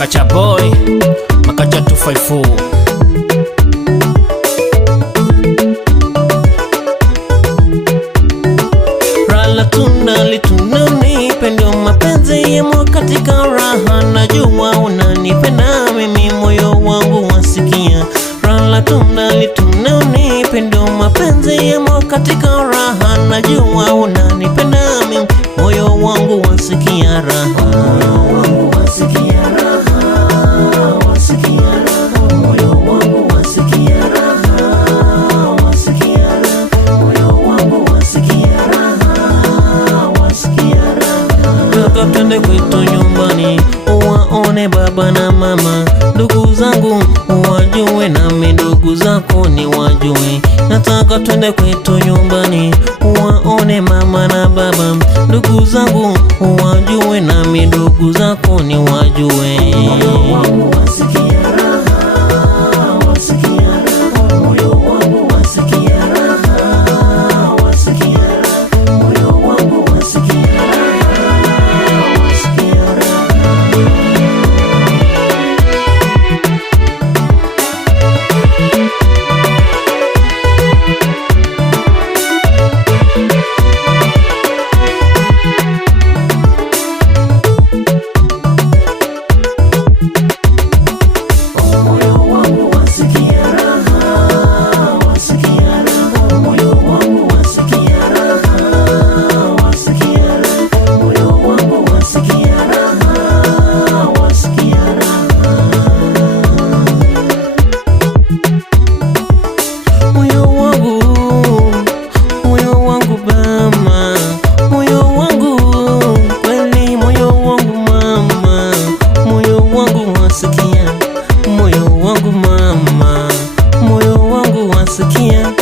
Makacha boy, Makacha 254. Rala tunda litunani, pendo mapenzi yamo katika raha. Najua unanipenda mimi, moyo wangu wasikia. Rala tunda litunani, pendo mapenzi yamo katika raha. Najua unanipenda mimi, moyo wangu wasikia raha. Twende kwetu nyumbani, uwaone baba na mama, ndugu zangu uwajue, nami ndugu zako ni wajue. Nataka twende kwetu nyumbani, uwaone mama na baba, ndugu zangu uwajue, nami ndugu zako ni wajue. Moyo wangu mama, moyo wangu wasikia.